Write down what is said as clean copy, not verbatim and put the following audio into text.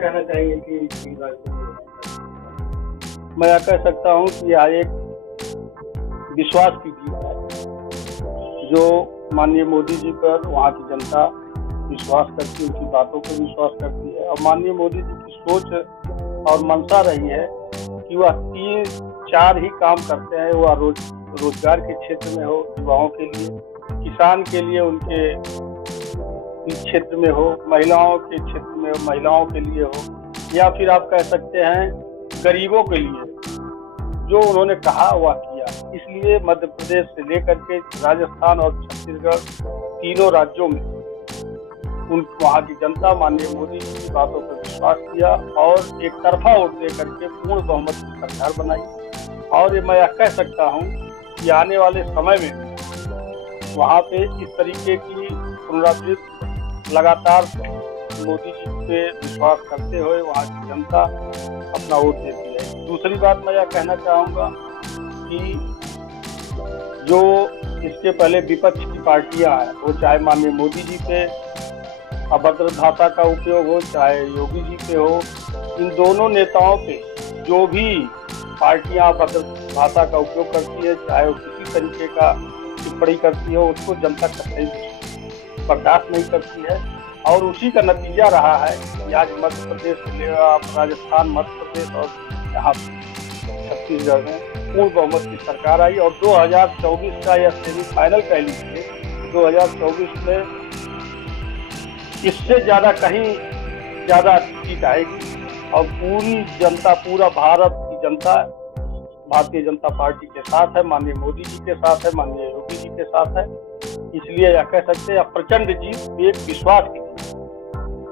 कहना चाहेंगे कि मैं यह कह सकता हूँ कि यह एक विश्वास की जीत है जो माननीय मोदी जी पर वहाँ की जनता विश्वास करती है, उनकी बातों पर विश्वास करती है। और माननीय मोदी जी की सोच और मंशा रही है कि वह 3-4 ही काम करते हैं, वह रोजगार के क्षेत्र में हो, युवाओं के लिए, किसान के लिए उनके क्षेत्र में हो, महिलाओं के क्षेत्र में हो, महिलाओं के लिए हो, या फिर आप कह सकते हैं गरीबों के लिए। जो उन्होंने कहा वह किया। इसलिए मध्य प्रदेश से लेकर के राजस्थान और छत्तीसगढ़ तीनों राज्यों में वहाँ की जनता माननीय मोदी जी की बातों पर विश्वास किया और एक तरफा वोट दे करके पूर्ण बहुमत की सरकार बनाई। और ये मैं यह कह सकता हूँ कि आने वाले समय में वहाँ पे इस तरीके की पुनरावृत्ति लगातार मोदी जी पे विश्वास करते हुए वहाँ की जनता अपना वोट देती है। दूसरी बात मैं यह कहना चाहूँगा कि जो इसके पहले विपक्ष की पार्टियां हैं, वो चाहे माननीय मोदी जी पे अभद्र भाषा का उपयोग हो, चाहे योगी जी पे हो, इन दोनों नेताओं पे जो भी पार्टियां अभद्र भाषा का उपयोग करती है, चाहे वो किसी तरीके का टिप्पणी करती हो, उसको जनता कतई बर्दाश्त नहीं करती है। और उसी का नतीजा रहा है कि आज मध्य प्रदेश से राजस्थान, मध्य प्रदेश और यहाँ छत्तीसगढ़ में पूर्ण बहुमत की सरकार आई। और 2024 का यह सेमीफाइनल कह लीजिए, 2024 में इससे ज्यादा कहीं ज्यादा सीट आएगी और पूरी जनता, पूरा भारत की जनता भारतीय जनता पार्टी के साथ है, माननीय मोदी जी के साथ है, माननीय योगी जी के साथ है। इसलिए यह कह सकते हैं प्रचंड जीत एक विश्वास की